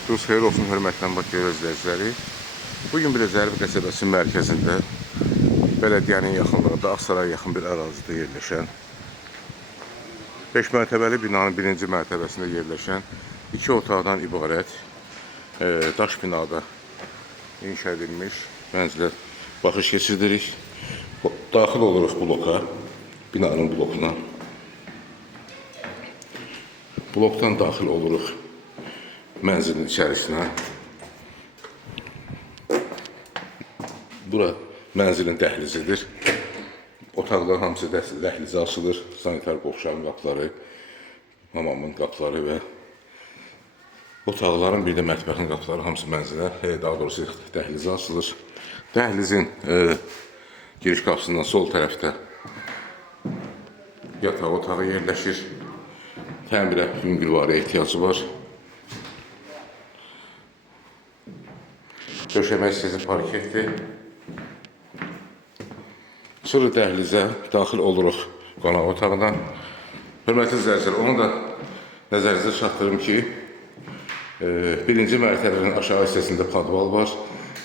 Vaxtınız xeyir olsun, hörmətli Bakı izləyiciləri. Bugün bir Zərbi qəsəbəsinin mərkəzində, bələdiyyənin yaxınlığında, Ağsaraya yaxın bir ərazidə yerləşən, 5 mərtəbəli binanın birinci mərtəbəsində yerləşən 2 otaqdan ibarət daş binada inşa edilmiş mənzilə baxış keçirdirik. Daxil oluruq bloka, binanın blokuna. Blokdan daxil oluruq mənzilin içərisinə. Bura mənzilin dəhlizidir. Otaqlar hamısı dəhlizə açılır. Sanitar qovşağın qapıları, hamamın qapıları və otaqların bir də mətbəxin qapıları hamısı mənzilə, daha doğrusu dəhlizə açılır. Dəhlizin giriş qapısından sol tərəfdə yataq otağı yerləşir. Təmirə yüngülvarıya ehtiyacı var. Döşəmə hissəsi parketdir. Çıxırıq dəhlizə, daxil oluruq qonaq otağına. Hörmətli izləyicilər, onu da nəzərinizə çatdırım ki, birinci mərtəbənin aşağı hissəsində podval var.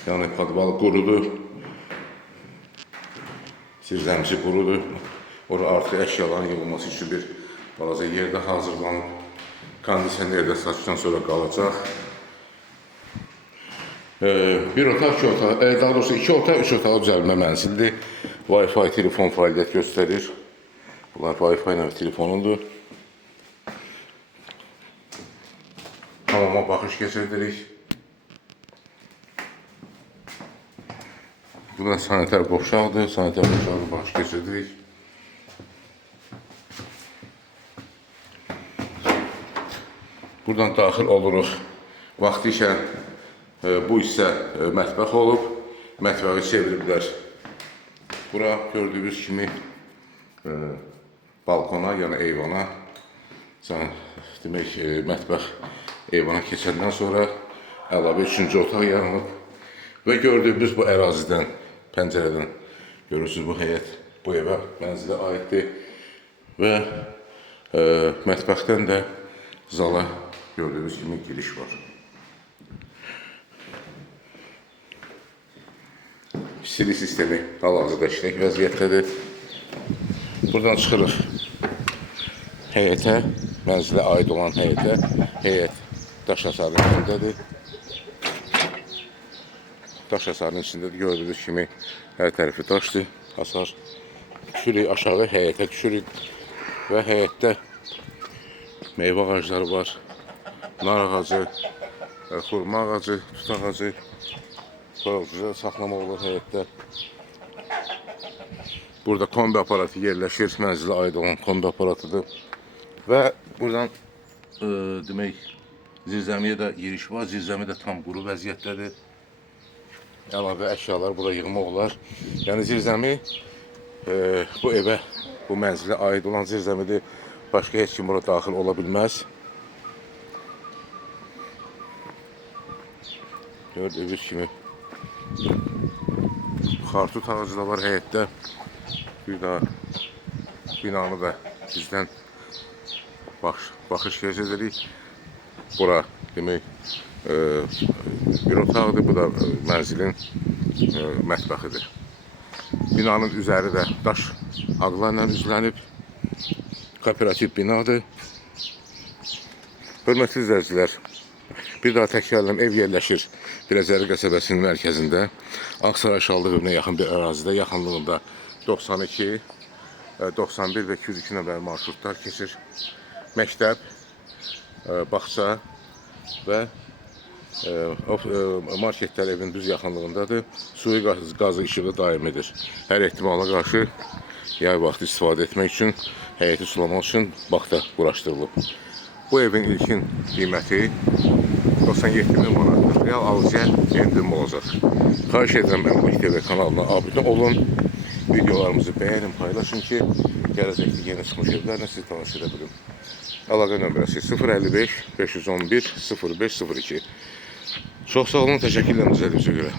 Yəni podval qurudur. Zirzəmisi qurudur. Orada artıq əşyaların yığılması üçün bir balaca yerdə hazırlanıb. Kondisioner də saçdan sonra qalacaq. Bir otaq, 2 otaq, daha doğrusu 2 otaq, 3 otaq düzəlmə mənzildir. Wi-Fi telefon fəaliyyət göstərir. Bunlar Wi-Fi ilə telefonundur. Hamama baxış keçirdirik. Bu da sanitar qovşaqdır. Sanitar qovşağına baxış keçirdirik. Buradan daxil oluruq. Vaxtı ikən bu hissə mətbəx olub. Mətbəxi çeviriblər. Bura gördüyünüz kimi balkona, yəni eyvana. Demək, mətbəx eyvana keçəndən sonra əlavə 3-cü otaq yaranıb. Və gördüyünüz bu ərazidən, pəncərədən görürsünüz bu həyət bu evə, mənzilə aiddir. Və mətbəxdən də zala gördüyünüz kimi giriş var. İstilik sistemi hal-hazırda işlək vəziyyətdədir. Buradan çıxırıq həyətə, mənzilə aid olan həyətə. Həyət daş hasarının içindədir. Daş hasarının içindədir. Gördüyünüz kimi hər tərəfi daşdır, hasar. Düşürük aşağı həyətə düşürük və həyətdə meyvə ağacları var. Nar ağacı, xurma ağacı, tut ağacı. Güzel saxlamaq olur həyətdə. Burada kombi aparatı yerləşir. Mənzilə aid olan kombi aparatıdır. Və buradan demək, zirzəmiyə də giriş var. Zirzəmi də tam quru vəziyyətdədir. Əlavə əşyalar bura yığmaq olar. Yəni zirzəmi bu evə, bu mənzilə aid olan zirzəmidir. Başqa heç kim bura daxil ola bilməz. Gördüyünüz kimi xartut ağacı da var həyətdə. Bir daha binanı da bizdən baxış keçiririk. Bura demək bir otaqdır, bu da mənzilin mətbəxidir. Binanın üzəri də daş ağlarla üzlənib. Kooperativ binadır. Hörmətli izləyicilər, bir daha təkrarlayım, ev yerləşir Zərbi qəsəbəsinin mərkəzində. Ağsaray Şallıq evinə yaxın bir ərazidə, yaxınlığında 92, 91 və 202 nömrəli marşrutlar keçir. Məktəb, bağça və marketlər evin düz yaxınlığındadır. Suyu qazı işığı daimidir. Hər ehtimala qarşı yay vaxtı istifadə etmək üçün, həyəti sulamaq üçün vaxta quraşdırılıb. Bu evin ilkin qiyməti 97.000 manatdır. Real alıcıya endirim olacaq. Xahiş edirəm Məmlək TV kanalına abunə olun. Videolarımızı bəyənin, paylaşın ki, gələcəkdə yeni çıxmış evlərlə sizi tanış edə bilim. Əlaqə nömrəsi 055 511 0502. Çox sağ olun, təşəkkürlər izlədiyinizə görə.